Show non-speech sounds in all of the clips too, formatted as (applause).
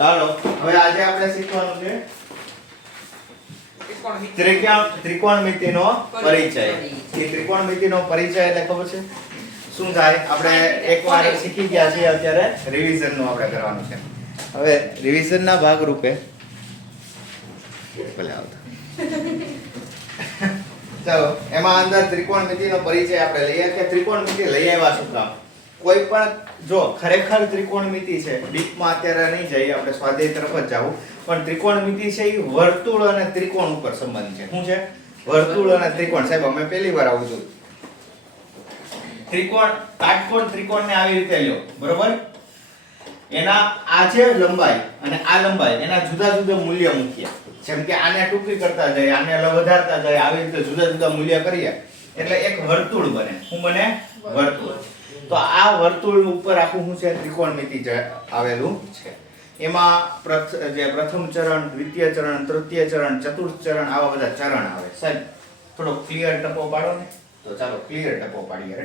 ચાલો હવે આજે આપણે શીખવાનું છે ત્રિકોણ ત્રિકોણમિતિનો પરિચય. એ ત્રિકોણમિતિનો પરિચય એટલે ખબર છે? શું થાય? આપણે એકવાર શીખી ગયા છીએ અત્યારે રિવિઝનનું આપણે કરવાનું છે. હવે રિવિઝનના ભાગ રૂપે ભલે આવતા. ચાલો એમાં અંદર ત્રિકોણમિતિનો પરિચય આપણે લઈએ. કે ત્રિકોણમિતિ લઈ આવ્યા શું કામ? કોઈ પણ જો ખરેખર ત્રિકોણમિતિ છે, ડીપમાં અત્યારે નહીં જઈએ, આપણે સ્વાધ્યાય તરફ જ જાવું. પણ ત્રિકોણમિતિ છે એ વર્તુળ અને ત્રિકોણ ઉપર સંબંધ છે. શું છે? વર્તુળ અને ત્રિકોણ. સાહેબ, અમે પહેલી વાર આવું છું ત્રિકોણ, કાટકોણ ત્રિકોણને આવી રીતે લ્યો. બરોબર? એના આ છે લંબાઈ અને આ લંબાઈ. એના જુદા જુદા મૂલ્ય મૂકીએ. જેમ કે આને ટૂંકી કરતા જાય, આને વધારતા જાય, આવી રીતે જુદા જુદા મૂલ્ય કરીએ. એટલે એક વર્તુળ બને. શું બને? વર્તુળ. તો આ વર્તુળ ઉપર આખું શું છે? ત્રિકોણમિતિ આવેલું છે. એમાં જે પ્રથમ ચરણ, દ્વિતીય ચરણ, તૃતીય ચરણ, ચતુર્થ ચરણ, આવા બધા ચરણ આવે. સાહેબ, થોડો ક્લિયર ટપો પાડો ને. તો ચાલો ક્લિયર ટપો પાડીએ?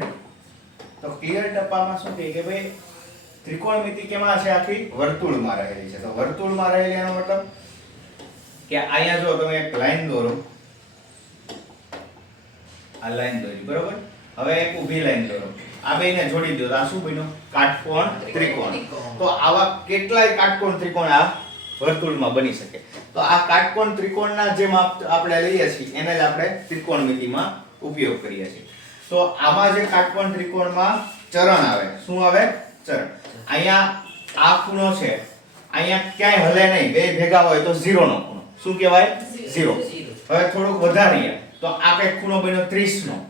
તો ક્લિયર ટપ્પામાં શું કહે કે ભાઈ ત્રિકોણમિતિ કેમાં છે આખી? વર્તુળમાં રહેલી છે. તો વર્તુળમાં રહેલી એનો મતલબ કે અહીંયા જો તમે એક લાઈન દોરો. આ લાઈન દોરી, બરોબર? હવે એક ઊભી લાઈન દોરો. આ બેને જોડી દો. તો આ શું બન્યું? કાટકોણ ત્રિકોણ. તો આવા કેટલાય કાટકોણ ત્રિકોણ આ વર્તુળમાં બની શકે. તો આ કાટકોણ ત્રિકોણના જે માપ આપણે લઈએ છીએ એને જ આપણે ત્રિકોણમિતિમાં ઉપયોગ કરીએ છીએ. તો આમાં જે કાટકોણ ત્રિકોણમાં ચરણ આવે શું આવે? ચરણ. અહીંયા આ ખૂણો છે. અહીંયા ક્યાંય હલે નહીં. બે ભેગા હોય તો ઝીરોનો ખૂણો. શું કહેવાય? ઝીરો. હવે થોડુંક વધારીએ. તો આ ખૂણો બન્યો 30 નો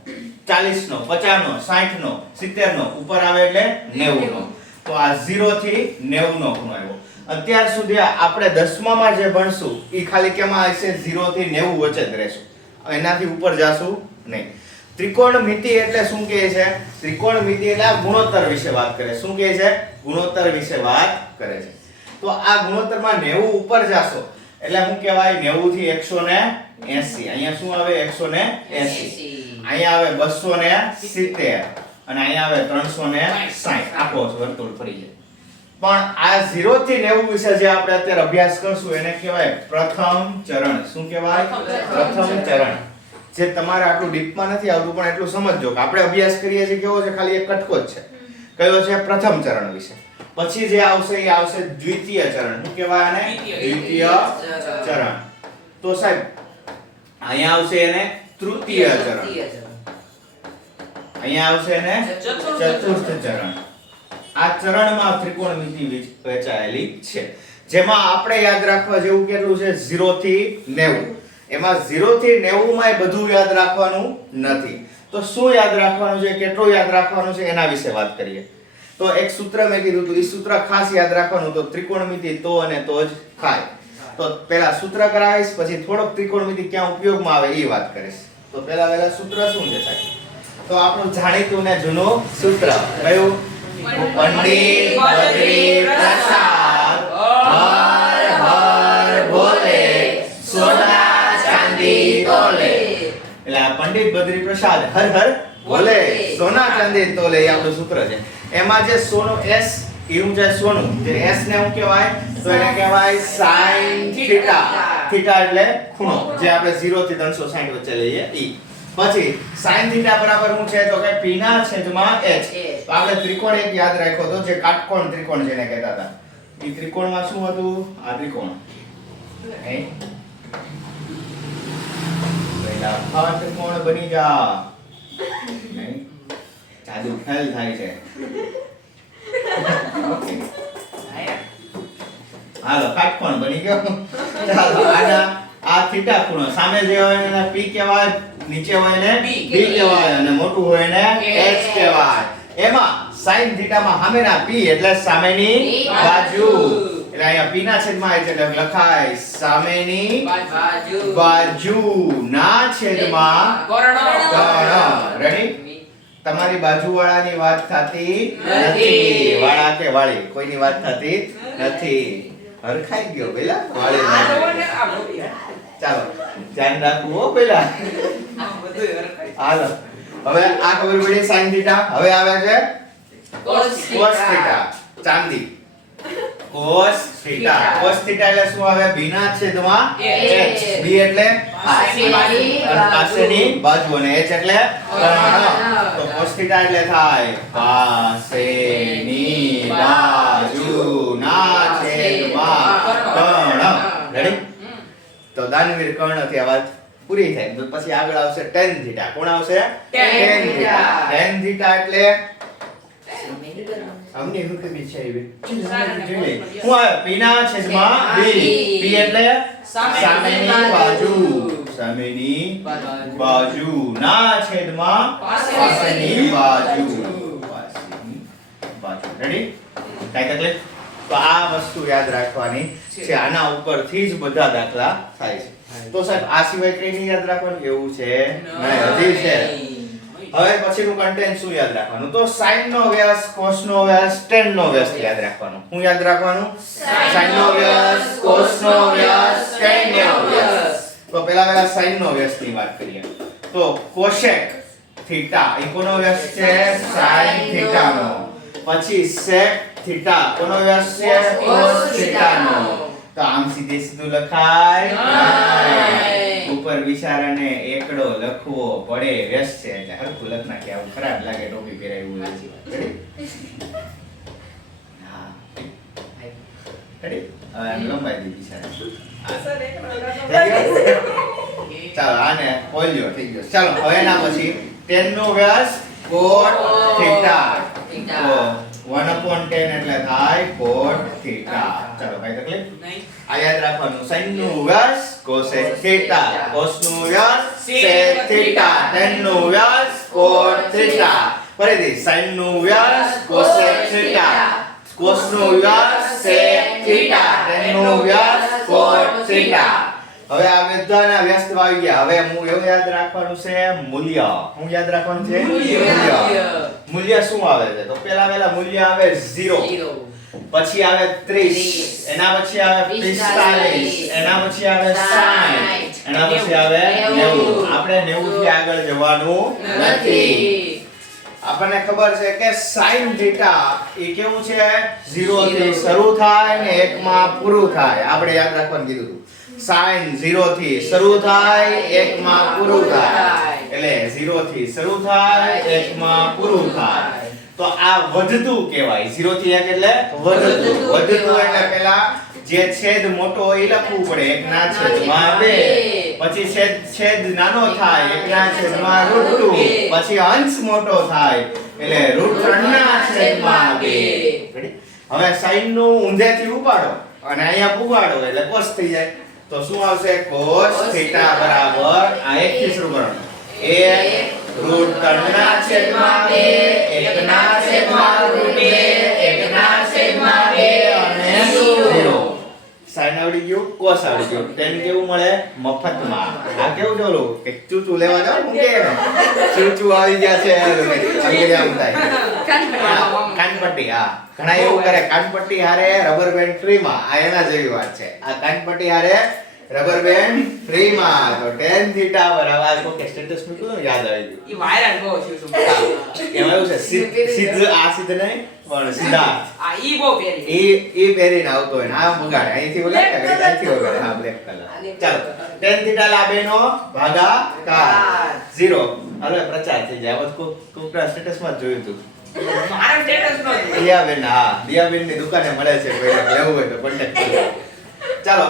40 નો 50 નો 60 નો 70 નો ઉપર આવે એટલે 90 નો તો આ 0 થી 90 નો ખૂણો આવ્યો. અત્યાર સુધી આપણે દસમામાં જે ભણશું એ ખાલી કેમાં હશે? 0 થી 90 વચ્ચે જ રહેશે. એનાથી ઉપર જાશું નહીં. ત્રિકોણમિતિ એટલે શું કહે છે? ત્રિકોણમિતિ એટલે ગુણોત્તર વિશે વાત કરે શું કહે છે? ગુણોત્તર વિશે વાત કરે છે. તો આ ગુણોત્તરમાં 90 ઉપર જાશો. એટલે શું કહેવાય? 90 થી 180 અહીંયા શું આવે? 180 અહીંયા આવે 270 અને અહીંયા આવે 360 આખો વર્તુળ ફરી જાય પણ આ 0 થી 90 વિશે જે આપણે અત્યારે અભ્યાસ કરશું એને કહેવાય પ્રથમ ચરણ. શું કહેવાય? પ્રથમ ચરણ. જે તમારે આટલું ડીપમાં નથી આવતું પણ એટલું સમજજો કે આપણે અભ્યાસ કરીએ છીએ કેવો છે? ખાલી એક કટકો જ છે. કયો છે? પ્રથમ ચરણ વિશે. પછી જે આવશે એ આવશે દ્વિતીય ચરણ. શું કહેવાય આને? દ્વિતીય ચરણ. તો સાહેબ અહીંયા આવશે એને તૃતીય ચરણ. અહીંયા આવશે એને ચતુર્થ ચરણ. આ ચરણમાં ત્રિકોણમિતિ વહેંચાયેલી છે. જેમાં આપણે યાદ રાખવા જેવું કેટલું છે? 0 થી 90 એમાં 0 થી 90 માં બધું યાદ રાખવાનું નથી. તો શું યાદ રાખવાનું છે? કેટલું યાદ રાખવાનું છે? એના વિશે વાત કરીએ. તો એક સૂત્ર મેં કીધું હતું એ સૂત્ર ખાસ યાદ રાખવાનું તો ત્રિકોણમિતિ તો અને તો જ થાય તો પહેલા સૂત્ર કરાવીશ પછી થોડોક ત્રિકોણમિતિ ક્યાં ઉપયોગમાં આવે એ વાત કરીશ. તો પહેલા પહેલા સૂત્ર શું છે સાહેબ? તો આપણું જાણીતું ને જૂનું સૂત્ર કયું? પંડિત બદ્રી પ્રસાદ હર હર બોલે સોના ચાંદી તોલે. એટલે આ પંડિત બદ્રી પ્રસાદ હર હર બોલે. સોના ચાંદી તોલે એ આપણું સૂત્ર છે. એમાં જે સોનું એસ એવું છે સોનું. જે એસ ને હું કહેવાય તો એને કહેવાય sin થીટા થીટા એટલે ખૂણો જે આપણે 0 થી 360 વચ્ચે લઈએ ઈ પછી sin થીટા બરાબર શું છે? તો કે p ના છેદમાં h. તો આપણે ત્રિકોણ એક યાદ રાખ્યો તો જે કાટકોણ ત્રિકોણ જેને કહેતા હતા. ઈ ત્રિકોણમાં શું હતું? આ ત્રિકોણ. હે? પહેલા આખા ત્રિકોણ બની જા. જાદુ ખેલ થાય છે. હાલો કાટકોણ બની ગયો. ચાલો આના આ થીટા ખૂણો. સામે જે હોય એને p કહેવાય નીચે હોય ને B b કહેવાય. અને મોટું હોય ને h કહેવાય. એમાં sin થીટામાં સામેના p એટલે સામેની બાજુ. એટલે અહીંયા p ના છેદમાં h એટલે લખાય સામેની બાજુ. બાજુ. ના છેદમાં કર્ણ કર્ણ. તમારી બાજુવાળાની વાત થતી નથી. વાળા કે વાળી કોઈની વાત થતી નથી. હરખાઈ ગયો પેલા? વાળી. ચાલો ધ્યાન રાખવું હો પેલા. હાલો. હવે આ ખબર પડી સાઈન થીટા હવે આવે છે cos થીટા ચાંદી. Cos theta. Cos theta એટલે શું આવે? ભીના છેદમાં H. b એટલે પાસેની બાજુ. અને h એટલે કર્ણ. કર્ણ. તો cos theta એટલે થાય પાસેની બાજુના છેદમાં કર્ણ. રેડી તો દાનવીર કર્ણથી આ વાત પૂરી થાય પછી આગળ આવશે tan theta. કોણ આવશે? Tan theta. tan theta એટલે અમને છે એવી છેદમાં એટલે? સામેની બાજુ. સામેની બાજુ. ના છેદમાં પાસેની. બાજુ. બાજુ. રેડી કઈ તકલીફ તો આ વસ્તુ યાદ રાખવાની છે. આના ઉપરથી જ બધા દાખલા થાય છે. તો સાહેબ આ સિવાય કઈ યાદ રાખવાનું? એવું છે? નહીં હજી છે. હવે પછીનું કન્ટેન્ટ શું યાદ રાખવાનું? તો sin નો વ્યાસ cos નો વ્યાસ tan નો વ્યાસ યાદ રાખવાનું. હું યાદ રાખવાનું? sin નો વ્યાસ cos નો વ્યાસ tan નો વ્યાસ તો પહેલા પહેલા sin નો વ્યાસની વાત કરીએ. તો cosec થીટા. ઇકોનો કોનો વ્યાસ છે? sin થીટા નો પછી sec થીટા. કોનો વ્યાસ છે? cos થીટા નો તો આમ સીધે સીધું લખાય. નહીં. વિચાર અને એકડો લખવો પડે વ્યસ્ત છે એટલે હરખું લખ નાખે આવું ખરાબ લાગે ટોપી લંબાઈ દીધી છે ચાલો આને ખોલ્યો થઈ ગયો. ચાલો હવે ના પછી ટેન નો વ્યાસ Theta. તો 1 upon 10 એટલે થાય કોટ થીટા ચાલો કઈ તકલીફ? આ યાદ રાખવાનું. sin નું વ્યાસ cosec theta cos નું વ્યાસ sec theta tan નું વ્યાસ cot theta ફરીથી sin નું વ્યાસ cosec theta cos નું વ્યાસ sec theta tan નું વ્યાસ cot theta હવે આ બધાના વ્યસ્ત આવી ગયા હવે હું એવું યાદ રાખવાનું છે મૂલ્ય હું યાદ રાખવાનું છે મૂલ્ય. મૂલ્ય શું આવે છે તો પેલા પેલા મૂલ્ય આવે 0 Zero. પછી આવે 30 એના પછી આવે 45 એના પછી આવે 60 એના પછી આવે 90 આપણે 90 થી આગળ જવાનું નથી. આપણને ખબર છે કે sin થીટા એ કેવું છે? 0 થી શરૂ થાય ને 1 માં પૂરું થાય. આપણે યાદ રાખવાનું કીધું sin 0 થી શરૂ થાય 1 માં પૂરું થાય. એટલે 0 થી શરૂ થાય 1 માં પૂરું થાય. તો આ વધતું કહેવાય. 0 થી 1 એટલે વધતું વધતું એટલે પહેલા જે છેદ મોટો એ લખવું પડે. એક ના છેદમાં બે. પછી છેદ છેદ નાનો થાય. એક ના છેદમાં રૂટ પછી અંશ મોટો થાય. એટલે √3 ના છેદમાં બે. હવે sin નું ઊંધેથી ઉપાડો. અને અહીંયા ઉપાડો એટલે cos થઈ જાય. તો શું આવશે? cos θ બરાબર આ 1 થી શરૂ કરવાનું. એક. રૂટ ત્રણ છેદમાં બે એકના છેદમાં રૂટ બે એકના છેદમાં બે અને zero. સાઈન આવડી ગયું કોસ આવડી ગયું. ટેન કેવું મળે? મફતમાં. આ કેવું જોલું કે ચૂચું લેવા જાવ હું કે ચૂચું આવી ગયા છે અંગ્રેજી આમ થાય. કાનપટ્ટી. હા ઘણા એવું કરે કાનપટ્ટી હારે રબર બેન્ડ ફ્રીમાં આ એના જેવી વાત છે. આ કાનપટ્ટી હારે રબર બેન્ડ ફ્રીમાં તો ટેન થીટા બરાબર કો કોકે સ્ટેટસ મૂક્યું ને યાદ આવી ગયું. ઈ viral બહુ છે. હા, એમાં એવું છે સીધ સીધ આ સીધ નહીં પણ સીધા આ ઈ બહુ પહેરી. એ એ પહેરીને આવતો હોય ને આ વગાડે. અહીંથી વગાડે કે અહીંથી વગાડે. હા બ્લેક કલર ચાલો. tan થીટા લાબેનો ભાગાકાર 0 હવે પ્રચાર થઈ જાય. હવે કોક કોકના સ્ટેટસમાં જ જોયું હતું મારા status નહોતું. દિયાબેન હા દિયાબેનની દુકાને મળે છે કોઈ લેવું હોય તો કોન્ટેક્ટ ચાલો.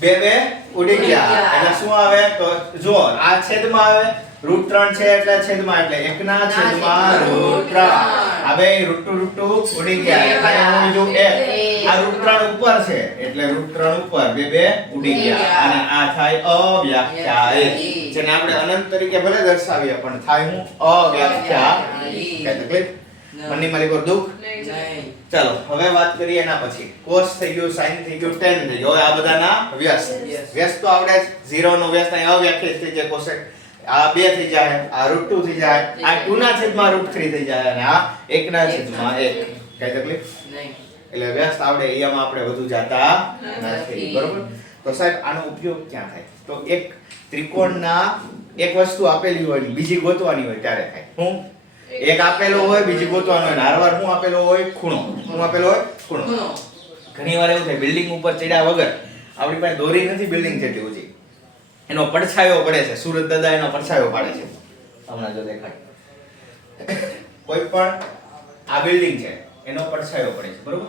બે બે ઉડી ગયા. એટલે શું આવે? તો જો આ છેદમાં આવે. રૂટ ત્રણ છે એટલે છેદમાં એટલે એકના છેદમાં રૂટ ત્રણ. હવે રૂટ ટુ રૂટ ટુ ઉડી ગયા. એટલે આનું બીજું એક. આ રૂટ ત્રણ ઉપર છે. એટલે રૂટ ત્રણ ઉપર બે બે ઉડી ગયા. અને આ થાય અવ્યાખ્યાય જેને આપણે અનંત તરીકે ભલે દર્શાવીએ પણ થાય હું તકલીફ મનની મારી પર દુઃખ? નહીં. ચાલો હવે વાત કરીએ એના પછી. Cos થઈ ગયું sin થઈ ગયું tan થઈ ગયું હવે આ બધાના વ્યસ્ત. વ્યસ્ત તો આવડે જ. 0 નો વ્યસ્ત અહીં અવ્યાખ્યાયિત થઈ જાય cosec આ બે થઈ જાય આ √2 થઈ જાય આ 2 ના છેદમાં √3 થઈ જાય અને આ 1 ના છેદમાં 1 કઈ તકલીફ? નહીં. એટલે વ્યસ્ત આવડે એમાં આપણે વધુ જાતા નથી. નથી. બરોબર? તો સાહેબ આનો ઉપયોગ ક્યાં થાય? તો એક ત્રિકોણના એક વસ્તુ આપેલી હોય બીજી ગોતવાની હોય ત્યારે થાય. હું? એક આપેલો હોય બીજી ગોતવાનો હોય. હારવાર હું આપેલો હોય? ખૂણો. હું આપેલો હોય? ખૂણો. ખૂણો. ઘણી વાર એવું થાય બિલ્ડિંગ ઉપર ચડ્યા વગર આપણી પાસે દોરી નથી બિલ્ડિંગ જેટલી ઊંચી એનો પડછાયો પડે છે. સુરત દાદા એનો પડછાયો પાડે છે. હમણાં જો દેખાય. કોઈ પણ આ બિલ્ડિંગ છે એનો પડછાયો પડે છે. બરોબર?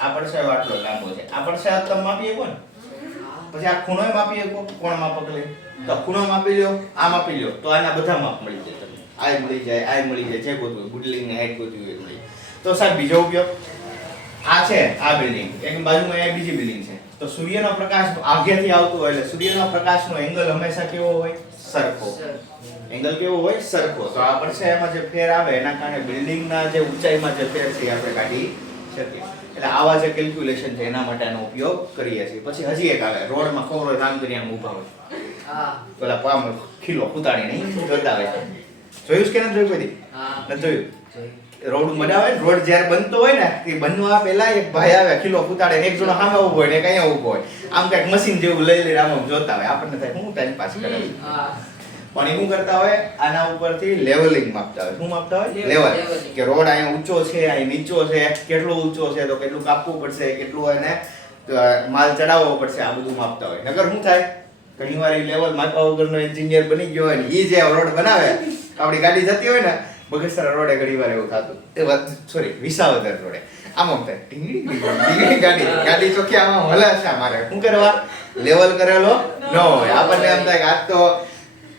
આ પડછાયો આટલો લાંબો છે. આ પડછાયો તમે માપી શકો ને? પછી આ ખૂણોય માપી શકો. કોણ માપક લે? તો ખૂણો માપી લ્યો આ માપી લ્યો. તો આના બધા માપ મળી જાય. આ મળી જાય આ મળી જાય જે ગોતવું ને હાઈટ ગોતવી એ મળી તો સાહેબ બીજો ઉપયોગ? આ છે આ બિલ્ડિંગ. એક બાજુમાં એ બીજી બિલ્ડિંગ છે. તો સૂર્યનો પ્રકાશ આગેથી આવતો હોય એટલે સૂર્યનો પ્રકાશનો એંગલ હંમેશા કેવો હોય? સરખો. એંગલ કેવો હોય? સરખો. તો આ પડછાયામાં જે ફેર આવે એના કારણે બિલ્ડિંગના જે ઊંચાઈમાં જે ફેર છે આપણે કાઢી શકીએ. એટલે આવા જે કેલ્ક્યુલેશન છે એના માટે આનો ઉપયોગ કરીએ છીએ. પછી હજી એક આવે રોડમાં હોય રામ કરી આમ ઊભા હોય. હા. પેલા પામ ખીલો કૂતાડી નહીં જોતા હોય. છે જોયું કે નથી જોયું કોઈ નથી જોયું? રોડ બનાવે રોડ જ્યારે બનતો હોય ને એ બનવા પહેલા એક ભાઈ આવે ખીલો કૂતાડે એક જણો સામે ઊભો હોય ને કઈ ઊભો હોય. આમ કંઈક મશીન જેવું લઈ લઈને આમ જોતા હોય. આપણને થાય હું ટાઈમ પાસ કરે પણ એ શું કરતા હોય? આના ઉપરથી લેવલિંગ માપતા હોય. શું માપતા હોય? લેવલ કે રોડ અહીંયા ઊંચો છે અહીં નીચો છે કેટલો ઊંચો છે તો કેટલું કાપવું પડશે કેટલું એને માલ ચડાવવો પડશે આ બધું માપતા હોય. નગર શું થાય? ઘણી વાર લેવલ માપવા વગરનો એન્જિનિયર બની ગયો હોય ને એ જે રોડ બનાવે આપણી ગાડી જતી હોય ને, બગસરા રોડે ઘણી એવું થતું. એ વાત સોરી વિસાવદર રોડે. આમ આમ થાય. ટીંગડી ગાડી. ગાડી ચોખ્ખી આમાં હલાશે મારે શું કરવા? લેવલ કરેલો? ન હોય. આપણને એમ થાય કે આજ તો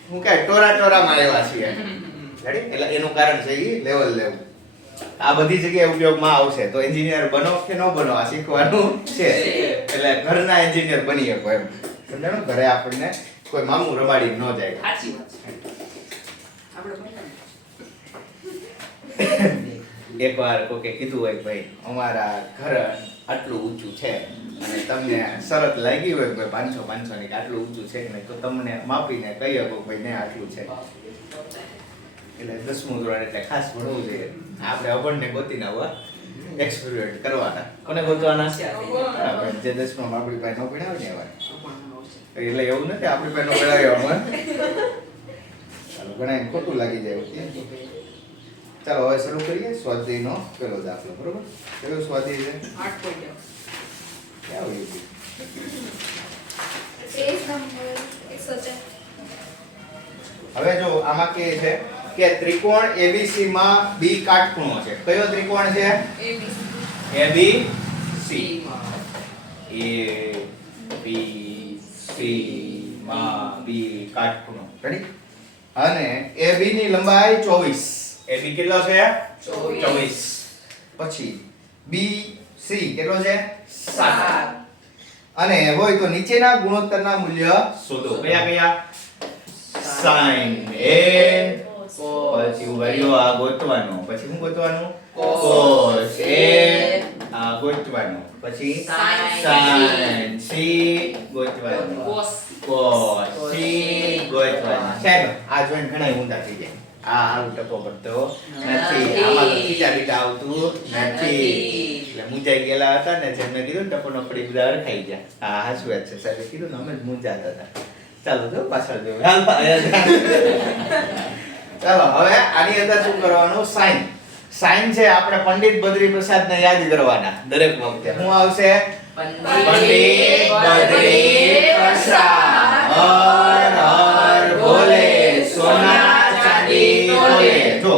હું કહે ટોરા ટોરામાં આવ્યા છીએ. એટલે એનું કારણ છે એ લેવલ લેવું. આ બધી જગ્યાએ ઉપયોગમાં આવશે. તો એન્જિનિયર બનો કે ન બનો, આ શીખવાનું છે. એટલે ઘરના એન્જિનિયર બની શકો એમ. સમજાણું? ઘરે આપણને કોઈ મામું રમાડી ન જાય. સાચી વાત છે. એકવાર કોકે કીધું હોય ભાઈ અમારા ઘર આટલું ઊંચું છે અને તમને શરત લાગી હોય ભાઈ પાંચસો પાંચસો ની આટલું ઊંચું છે ને નહીં તો તમને માપીને કહી શકો કે ભાઈ ને આટલું છે. એટલે દસમું ધોરણ એટલે ખાસ ભણવું જોઈએ. આપણે અભણને ગોતીને આવવા એક્સપેરિમેન્ટ કરવાના. કોને ગોતવાના? આપણે જે દસમામાં આપણી પાસે ન ભણાવે ને એવા. એટલે એવું નથી આપણી પાસે ન ચાલો ઘણા ખોટું લાગી જાય. ચાલો હવે શરૂ કરીએ સ્વાધ્યાયનો પેલો દાખલો બરોબર? કયો સ્વાધ્યાય છે? ક્યાં હોય છે? હવે જો આમાં કે છે કે ત્રિકોણ એબીસી માં બી કાટખૂણો છે. કયો ત્રિકોણ છે? A B C A B C. માં બી કાટખૂણો. રેડી અને AB ની લંબાઈ 24 AB કેટલો છે? ચોવીસ. 24 પછી BC કેટલો છે? 7 સાત. અને હોય તો નીચેના ગુણોત્તરના મૂલ્ય શોધો. કયા કયા? sin A પછી ઉભર્યો આ ગોતવાનો. પછી શું ગોતવાનું? Cos cos A. આ ગોતવાનો. પછી Sin sin C ગોતવાનો. cos કીધું ને ટપો હતા ચાલો પાછળ ચાલો હવે આની અંદર શું કરવાનું સાઈન સાઈન છે આપણે પંડિત બદ્રી પ્રસાદ ને યાદ કરવાના દરેક વખતે હું આવશે પંડિત બદ્રી પ્રસાદ હર હર બોલે સોના ચાંદી તોલે જો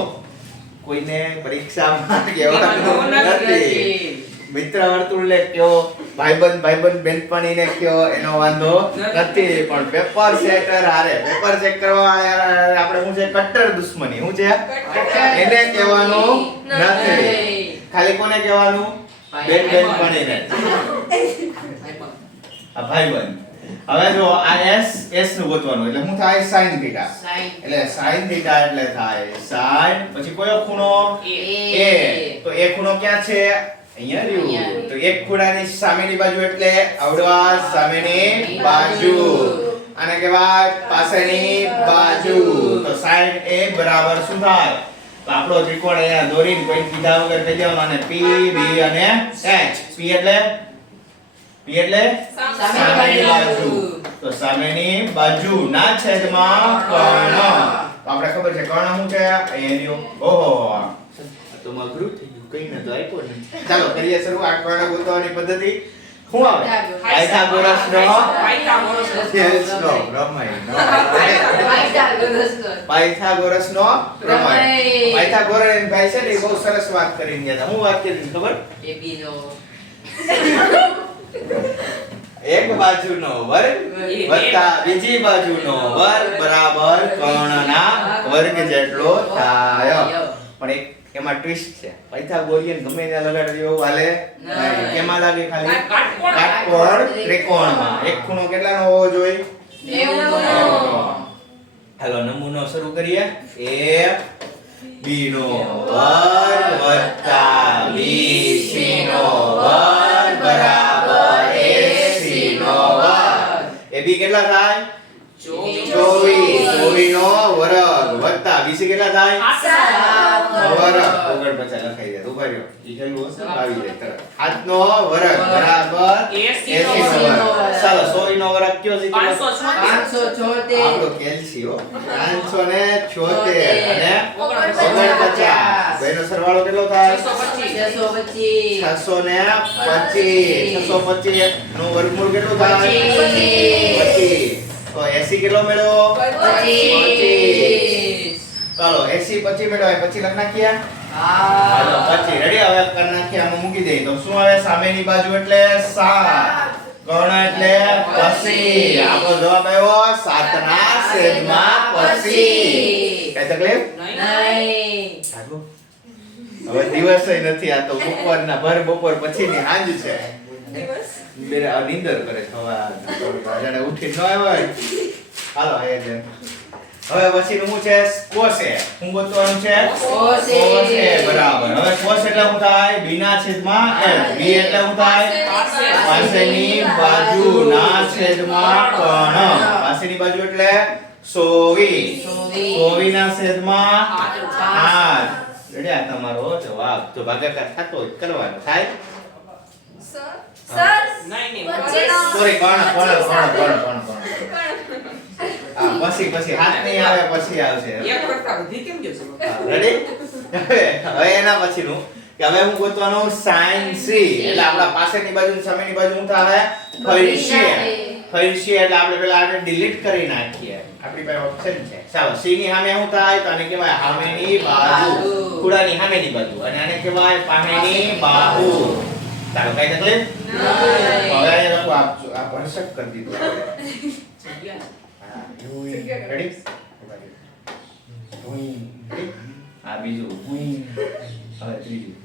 કોઈને પરીક્ષામાં (laughs) કહેવાનું નથી. મિત્ર વર્તુળને કયો ભાઈબંધ ભાઈબંધ બેનપણીને કયો એનો વાંધો નથી. પણ પેપર સેટર હારે પેપર ચેક કરવા આપણે શું છે કટ્ટર દુશ્મની. શું છે? એને કહેવાનું નથી. ખાલી કોને કહેવાનું? બેન બેનપણીને. આ ભાઈબંધ હવે જો આ s s નું ગોતવાનું એટલે શું થાય sin થીટા એટલે sin થીટા એટલે થાય sin. પછી કયો ખૂણો? A. તો એ ખૂણો ક્યાં છે? અહીંયા રહ્યું. તો એક ખૂણાની સામેની બાજુ એટલે અવડવા સામેની બાજુ. આને કહેવાય પાસેની બાજુ. તો sin a બરાબર શું થાય? તો આપણો ત્રિકોણ અહીંયા દોરીને કોઈ કીધા વગર કહી દેવાનો અને p b અને h. P એટલે p એટલે? સામેની બાજુ. તો સામેની બાજુના છેદમાં કર્ણ. તો આપણે ખબર છે કર્ણ શું છે? અહીંયા ઓહો તો અઘરું થઈ ગયું. કઈ નતો આપ્યો ને ચાલો કરીએ શરૂ. આ કર્ણ ગોતવાની પદ્ધતિ. શું આવે? પાયથાગોરસનો પાયથાગોરસ નો. પ્રમેય નો પાયથાગોરસનો પ્રમેય. પાયથાગોરસ ભાઈ છે ને એ બહુ સરસ વાત કરીને ગયા હતા. હું વાત કરી ખબર? એક બાજુનો વર્ગ વત્તા બીજી. બાજુનો વર્ગ બરાબર કર્ણના વર્ગ જેટલો થાય. પણ એક એમાં ટ્વિસ્ટ છે. પાયથાગોરિયન ગમે ત્યાં લગાડી એવું હાલે કેમાં લાગે ખાલી? કાટકોણ. ત્રિકોણમાં એક ખૂણો કેટલાનો હોવો જોઈએ? હાલો નમૂનો શરૂ કરીએ. એ બી નો વર્ગ વત્તા બી થાય ઓગણપચાસ લખાઈ ઊભા રહ્યો. ઈ હશે ને આવી જાય. તરત. હાથનો વર્ગ બરાબર. એંસી નો એંસી નો વર્ગ વર્ગ. ચાલો સોરી નો વર્ગ કયો છે પાંચસો છોતેર. આપણો કેલ્શિયો 576 અને ઓગણપચાસ. બેનો સરવાળો કેટલો થાય? છસો પચીસ. 625 625 નું વર્ગમૂળ કેટલું થાય? પચીસ. તો 80 કેટલો મેળવો ચાલો એસી પછી મેળવાય પછી લખ નાખ્યા હા પછી રેડી હવે કર નાખ્યા આમાં મૂકી દઈએ. તો શું આવે? સામેની બાજુ એટલે સાત. ગણ એટલે પછી આપણો જવાબ આવ્યો સાત ના છેદમાં પછી કઈ તકલીફ? નહીં. સારું. હવે દિવસ નથી આ તો બપોરના ભર બપોર પછીની સાંજ છે. આ નીંદર કરે સવાર જાણે ઉઠી ન આવ્યો. હાલો જ. હવે પછીનું શું છે કોસે શું ગોતવાનું છે? કોસે. કોસે, બરાબર. હવે કોસ એટલે શું થાય બીના છેદમાં એલ બી એટલે શું થાય પાસેની બાજુ. ના છેદમાં કણ. પાસેની બાજુ એટલે સોવી. સોવી. ના છેદમાં આઠ. રેડી તમારો જવાબ. જો ભાગાકાર થતો કરવાનો. થાય? સર સર નહીં, નહીં. સોરી કોણ કોણ કોણ કોણ કર્ણ હા પછી પછી. હાથ નહીં આવે પછી આવશે. એક કરતા વધી કેમ ગયો રેડી હવે એના પછીનું. કે હવે હું ગોતવાનો sin c એટલે આપણા પાછળની બાજુ સામેની બાજુ હું થાય ફરીશી ફરીશી એટલે આપણે પેલા આને ડિલીટ કરી નાખીએ. આપણી પાસે ઓપ્શન છે. ચાલો c ની સામે હું થાય? તો આને કહેવાય સામેની બાજુ. કુડાની સામેની બાજુ. અને આને કહેવાય સામેની બાહુ ચાલો કઈ તકલીફ હવે અહીંયા લખો આપ આ ભરસક કરી દીધું. (laughs) Ready? આ બીજું હવે ત્રીજું